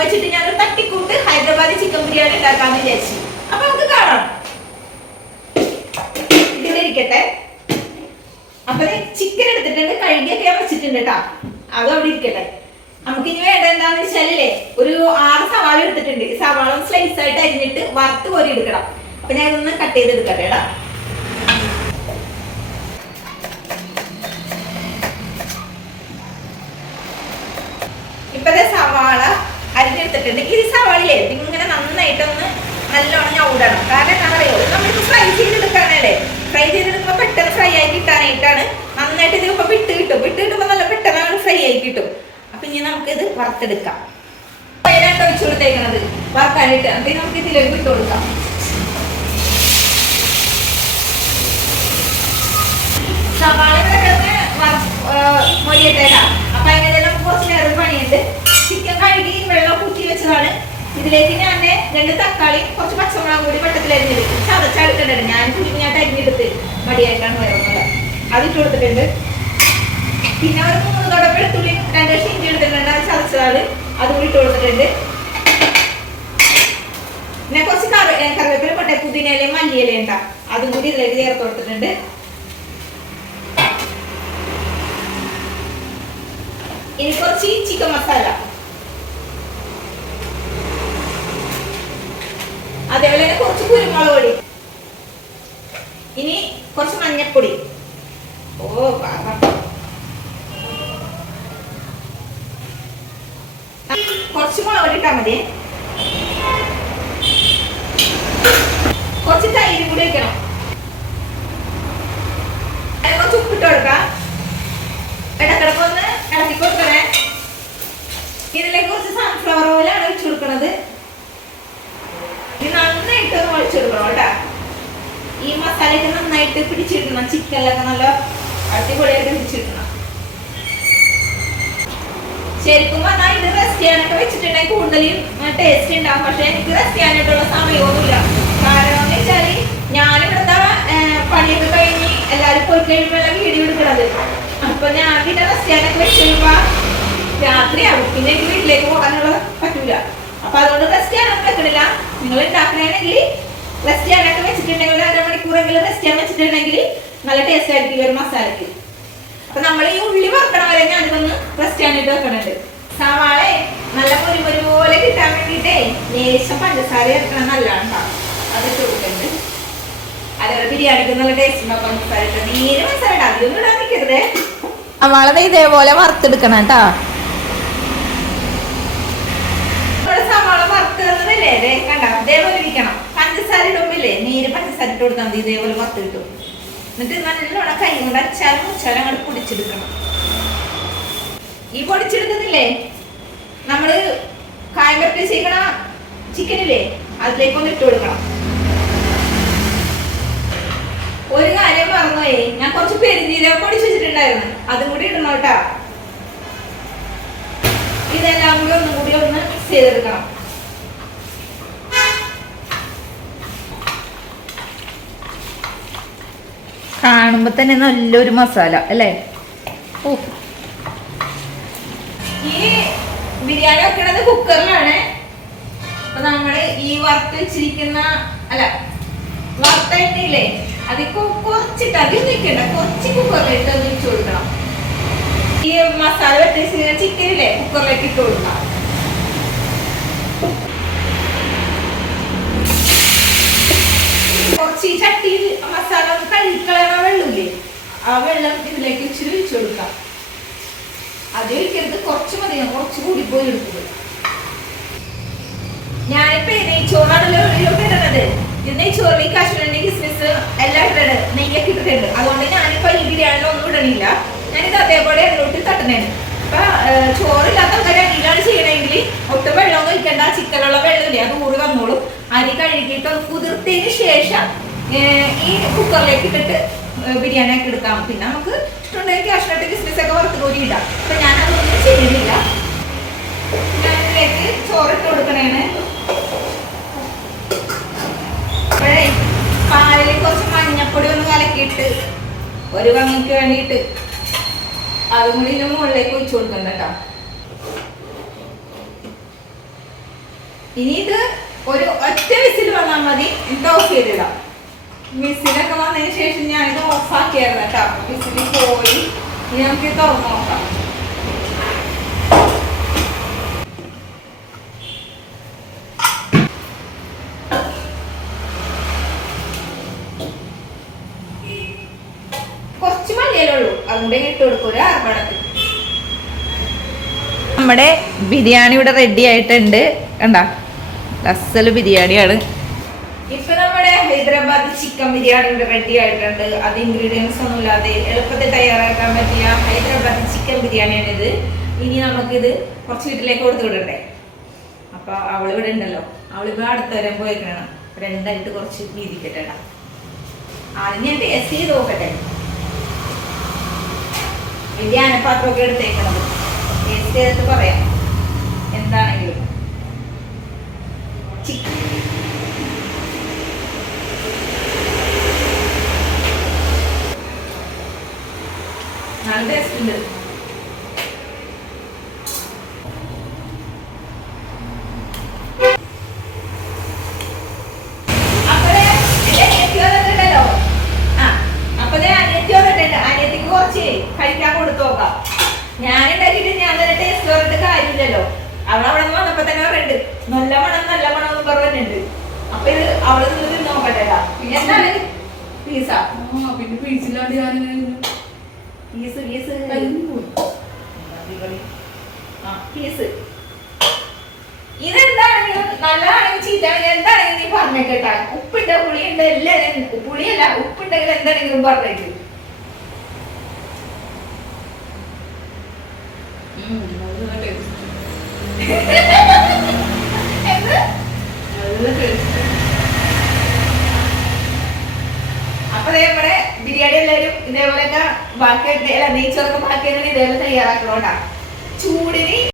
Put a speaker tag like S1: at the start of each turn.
S1: വെച്ചിട്ട് ഞാൻ ഒരു തട്ടിക്കൂട്ട് ഹൈദരാബാദി ചിക്കൻ ബിരിയാണി ഉണ്ടാക്കാന്ന് വിചാരിച്ചു. അപ്പൊ നമുക്ക് കാണാം. ഇതിവിടെ ഇരിക്കട്ടെ അപ്പൊ ചിക്കൻ എടുത്തിട്ടുണ്ട് കഴുകിയൊക്കെ ഞാൻ വെച്ചിട്ടുണ്ട് കേട്ടാ. അത് അവിടെ ഇരിക്കട്ടെ. നമുക്ക് ഇനി വേണ്ട എന്താന്ന് വെച്ചാലേ ഒരു ആറ് സവാള എടുത്തിട്ടുണ്ട്. സവാള സ്ലൈസ് ആയിട്ട് അരിഞ്ഞിട്ട് വറുത്ത് കോരി എടുക്കണം. അപ്പൊ ഞാൻ ഇതൊന്ന് കട്ട് ചെയ്ത് എടുക്കട്ടെ കേട്ടാ ഇപ്പത്തെ സവാള അരിഞ്ഞെടുത്തിട്ടുണ്ട് ഇത് സവാളയില്ലേ ഇങ്ങനെ നന്നായിട്ടൊന്ന് നല്ലോണം ഞൗടണം. കാരണം എന്താ പറയുക നമ്മളിപ്പോൾ ഫ്രൈ ചെയ്തെടുക്കാനല്ലേ? ഫ്രൈ ചെയ്തെടുക്കുമ്പോൾ പെട്ടെന്ന് ഫ്രൈ ആയി കിട്ടാനായിട്ടാണ് നന്നായിട്ട് ഇത് ഇപ്പം വിട്ട് കിട്ടും. വിട്ട് കിട്ടുമ്പോൾ നല്ല പെട്ടെന്ന് ഫ്രൈ ആയി കിട്ടും. അപ്പം ഇനി നമുക്കിത് വറുത്തെടുക്കാം. അതിനായിട്ട് ഒഴിച്ചു കൊടുത്തേക്കുന്നത് വറുക്കാനായിട്ട്. എന്നിട്ട് നമുക്ക് ഇതിലേക്ക് ഇട്ട് കൊടുക്കാം. സവാള കിടന്ന് മൊരിയിട്ടേക്കാം. അപ്പം അതിനെ നമുക്ക് കുറച്ച് നേരം പണിയുണ്ട് ചിക്കൻ കഴുകി വെള്ളം കൂട്ടി വെച്ചതാണ്. ഇതിലേക്ക് ഞാൻ രണ്ട് തക്കാളി കുറച്ച് പച്ചമുളകും കൂടി വെട്ടത്തിൽ അരിഞ്ഞെടുക്കും ചതച്ചെടുക്കണ്ടത് ഞാൻ കുഞ്ഞായിട്ട് അരിഞ്ഞെടുത്ത് മടിയായിട്ടാണ് വരുന്നത് അതിട്ട് കൊടുത്തിട്ടുണ്ട്. പിന്നെ ഒരു മൂന്ന് തുട വെളുത്തുള്ളി രണ്ട് ഇഞ്ചി എടുത്തിട്ടുണ്ട്. അത് ചതച്ചതാണ്. അതും കൂടി ഇട്ട് കൊടുത്തിട്ടുണ്ട്. പിന്നെ കുറച്ച് കറി കറിവേപ്പില കൊണ്ടേ പുതിനയിലയും മല്ലിയില ഉണ്ടാ അതും കൂടി ഇതിലേക്ക് ചേർത്ത് കൊടുത്തിട്ടുണ്ട്. ഇനി കുറച്ച് ചിക്കൻ മസാല അതേപോലെ തന്നെ കുറച്ച് കുരുമുളക് പൊടി. ഇനി കുറച്ച് മഞ്ഞപ്പൊടി. ഓ. കുറച്ച് മുളക് പൊടി മതി. കുറച്ച് തൈര് കൂടി വെക്കണം കുറച്ച് ഉപ്പിട്ട് കൊടുക്കാം. ഇടക്കിടക്ക് ഒന്ന് ഇളക്കി കൊടുക്കണേ. ഇതിലേക്ക് കുറച്ച് സൺഫ്ലവർ ഓയിലാണ് ഒഴിച്ചു കൊടുക്കണത്. കൊടുക്കണം കേട്ടാ. ഈ മസാലയൊക്കെ നന്നായിട്ട് പിടിച്ചിടണം ചിക്കനിലൊക്കെ നല്ല അടിപൊളിയായിട്ട് പിടിച്ചിടണം ശരിക്കും പറഞ്ഞാൽ ഇത് റെസ്റ്റ് ചെയ്യാനൊക്കെ വെച്ചിട്ടുണ്ടെങ്കിൽ കൂടുതലും ടേസ്റ്റ് ഉണ്ടാവും. പക്ഷെ എനിക്ക് റെസ്റ്റ് ചെയ്യാനായിട്ടുള്ള സമയമൊന്നുമില്ല. കാരണം എന്ന് വെച്ചാൽ ഞാനിവിടുത്തെ പണിയൊക്കെ കഴിഞ്ഞ് എല്ലാരും പോയി കഴിയുമ്പോഴാണ് വീഡിയോ എടുക്കണത്. അപ്പൊ ഞാൻ പിന്നെ റെസ്റ്റ് ചെയ്യാനൊക്കെ വെച്ച് കഴിയുമ്പോ രാത്രിയാവും. പിന്നെ എനിക്ക് വീട്ടിലേക്ക് പോകാനുള്ള പറ്റൂല. അപ്പൊ അതുകൊണ്ട് റെസ്റ്റ് ചെയ്യാനൊന്നും വെക്കണില്ല നിങ്ങൾ ഉണ്ടാക്കണമെങ്കിൽ റെസ്റ്റ് ചെയ്യാനൊക്കെ വെച്ചിട്ടുണ്ടെങ്കിൽ അരമണിക്കൂറെങ്കിലും റെസ്റ്റ് ചെയ്യാൻ വെച്ചിട്ടുണ്ടെങ്കിൽ നല്ല ടേസ്റ്റ് ആയിരിക്കും ഒരു മസാലയ്ക്ക്. അപ്പൊ നമ്മൾ ഈ ഉള്ളി വറുക്കണ വരെ വന്ന് റെസ്റ്റ് ചെയ്യാനായിട്ട് വെക്കണുണ്ട്. സവാളെ നല്ല പൊരി പോലെ കിട്ടാൻ വേണ്ടിട്ടേ ലേശം പഞ്ചസാര ചേർക്കണം നല്ലതാണ് ട്ടോ. അത് ചോദിക്കുന്നുണ്ട് അതേപോലെ ബിരിയാണിക്ക് നല്ല ടേസ്റ്റ് ഉണ്ടാവും പഞ്ചസാര നീര് മസാല ഇടാം ഇടാൻ നിൽക്കരുതേ നമ്മളത് ഇതേപോലെ വറുത്തെടുക്കണം കേട്ടാ ഇവിടെ സവാള ദേ കണ്ട? ഇതേപോലെ ഇരിക്കണം. പഞ്ചസാരയുടെ മുമ്പില്ലേ നീര് പഞ്ചസാര ഇട്ട് കൊടുത്താൽ മതി ഇതേപോലെ വറുത്ത് കിട്ടും എന്നിട്ട് നല്ലോണം കൈ കൊണ്ട് അച്ചാലും ഉച്ചാലും അങ്ങോട്ട് പൊടിച്ചെടുക്കണം. ഈ പൊടിച്ചെടുക്കുന്നില്ലേ? നമ്മൾ കായം പറ്റി ചെയ്യണ ചിക്കനില്ലേ? അതിലേക്ക് ഒന്ന് ഇട്ട് കൊടുക്കണം. ഒരു കാര്യം മറന്നുപോയി. ഞാൻ കുറച്ച് പെരുന്നീര പൊടിച്ചു വെച്ചിട്ടുണ്ടായിരുന്നു. അതും കൂടി ഇടണം കേട്ടാ. ഇതെല്ലാം കൂടി ഒന്നും കൂടി ഒന്ന് മിക്സ് ചെയ്തെടുക്കണം.
S2: കാണുമ്പോ തന്നെ നല്ലൊരു മസാല അല്ലേ?
S1: ഈ ബിരിയാണി വെക്കണത് കുക്കറിലാണ്. അപ്പൊ നമ്മൾ ഈ വറുത്ത് വെച്ചിരിക്കുന്ന അല്ല വറുത്ത അതിപ്പോ കുറച്ചിട്ട് അധികം നിൽക്കണ്ട കുറച്ച് കുക്കറിലിട്ട് ഒന്ന് ഇട്ട് കൊടുക്കണം. ഈ മസാല വെട്ടിച്ചിരിക്കുന്ന ചിക്കനില്ലേ കുക്കറിലേക്ക് ഇട്ട് കൊടുക്കണം. കുറച്ച് ഈ ചട്ടിയിൽ മസാല ഒന്ന് കഴുകിക്കളയണ വെള്ളമില്ലേ ആ വെള്ളം ഇതിലേക്ക് ഇച്ചിരി ഒഴിച്ചു കൊടുക്കാം. അത് കുറച്ച് മതി കുറച്ച് കൂടി പോയി എടുക്കുക ഞാനിപ്പോ നെയ്ച്ചോറാണല്ലോ ഇതിലോട്ട് ഇടുന്നത് ഇത് നെയ്ച്ചോറിൽ കാശ്മീരി കിസ്മിസ് എല്ലാം ഇട്ടിട്ടുണ്ട് നെയ്യൊക്കെ ഇട്ടിട്ടുണ്ട്. അതുകൊണ്ട് ഞാനിപ്പോ ഈ ബിരിയാണിയിൽ ഒന്നും ഇടണില്ല. ഞാനിത് അതേപോലെ അതിലോട്ട് തട്ടണേണ് അപ്പൊ ചോറില്ലാത്ത അരിയിലാണ് ചെയ്യണമെങ്കിൽ ഒട്ടും വെള്ളം ഒഴിക്കണ്ട ചിക്കനുള്ള വെള്ളമില്ലേ? അത് ഊറി വന്നോളും. അരി കഴുകിയിട്ട് കുതിർത്തതിന് ശേഷം ഈ കുക്കറിലേക്ക് ഇട്ടിട്ട് ബിരിയാണി ഒക്കെ എടുക്കാം. പിന്നെ നമുക്ക് ഇഷ്ടമുണ്ടെങ്കിൽ കാശ്മീരി കിസ്മിസ് ഒക്കെ വറുത്ത് കൂടി ഇടാം. അപ്പൊ ഞാനതൊന്നും ചെയ്യുന്നില്ല. ഞാനിതിലേക്ക് ചോറിട്ട് കൊടുക്കണേണ്. അപ്പോഴേ പാലിൽ കുറച്ച് മഞ്ഞപ്പൊടി ഒന്ന് കലക്കിയിട്ട് ഒരു ഭംഗിക്ക് വേണ്ടിയിട്ട് അതും കൂടി ഇതിന് മുകളിലേക്ക് ഒഴിച്ചു കൊടുക്കണ്ട കേട്ടോ. ഇനി ഇത് ഒരു ഒറ്റ വിസിൽ വന്നാൽ മതി. ഇത് ഓഫ് ചെയ്തിടാം വിസിലൊക്കെ വന്നതിന് ശേഷം ഞാൻ ഇത് ഓഫാക്കിയായിരുന്നു കേട്ടോ. മിസ്സിൽ പോയി. ഇനി നമുക്ക് തുറന്നു നോക്കാം. കുറച്ച് മല്ലിയല്ലുള്ളൂ അതുകൊണ്ട് ഇട്ട് കൊടുക്കും. ഒരു
S2: നമ്മുടെ ബിരിയാണി ഇവിടെ റെഡി ആയിട്ടുണ്ട്. കണ്ട? അസൽ ബിരിയാണിയാണ്.
S1: ഇപ്പൊ നമ്മുടെ ഹൈദരാബാദ് ചിക്കൻ ബിരിയാണി ഇവിടെ റെഡി ആയിട്ടുണ്ട്. അത് ഇൻഗ്രീഡിയൻസ് ഒന്നും ഇല്ലാതെ എളുപ്പത്തിൽ തയ്യാറാക്കാൻ പറ്റിയ ഹൈദരാബാദ് ചിക്കൻ ബിരിയാണിയാണ് ഇത് ഇനി നമുക്കിത് കുറച്ച് വീട്ടിലേക്ക് കൊടുത്തു വിടണ്ടേ? അപ്പൊ അവൾ ഇവിടെ ഉണ്ടല്ലോ. അവളിപ്പോ അടുത്ത വരെ പോയിക്കണം. രണ്ടായിട്ട് കുറച്ച് വീതിക്കട്ടെ ആദ്യം ഞാൻ ടേസ്റ്റ് ചെയ്ത് നോക്കട്ടെ. വലിയ അനപ്പാത്രമൊക്കെ എടുത്തേക്കണത്. ടേസ്റ്റ് ചെയ്തിട്ട് പറയാം. എന്താണെങ്കിലും. ചിക്കൻ നല്ല ടേസ്റ്റ് ഉണ്ട് അപ്പഴേ എന്റെ അനിയത്തി വന്നിട്ടുണ്ടല്ലോ. ആ, അപ്പൊ ദേ അനിയത്തി വന്നിട്ടുണ്ട്. അനിയത്തിക്ക് കുറച്ച് കഴിക്കാൻ കൊടുത്തു നോക്കാം ഞാൻ ഉണ്ടാക്കിയിട്ട് ഞാൻ തന്നെ ടേസ്റ്റ് പറഞ്ഞിട്ട് കാര്യമില്ലല്ലോ. അവൾ അവിടെ നിന്ന് വന്നപ്പോ തന്നെ പറയുന്നുണ്ട് നല്ല മണം നല്ല മണം എന്ന് പറഞ്ഞിട്ടുണ്ട്. അപ്പൊ ഇത് അവൾ നിന്ന് നോക്കട്ടെ പിന്നെ എന്താണ് പീസ
S3: പിന്നെ പീസില്ലാണ്ട് ഞാൻ
S1: പീസ് പീസ് പീസ്. ഇതെന്താണെങ്കിലും നല്ലതാണെങ്കിൽ ചീത്തയാണെങ്കിൽ എന്താണെങ്കിലും നീ പറഞ്ഞേക്കട്ടാ ഉപ്പിന്റെ പുളിയുണ്ട് എല്ലാരും പുളിയല്ല ഉപ്പുണ്ടെങ്കിൽ എന്താണെങ്കിലും പറഞ്ഞേക്ക് എന്ത്? അപ്പൊ ബിരിയാണി എല്ലാവരും ഇതേപോലെയൊക്കെ ബാക്കി നെയ്ച്ചോറൊക്കെ ബാക്കി ഇതേപോലെ തയ്യാറാക്കണോണ്ടാ ചൂടിന്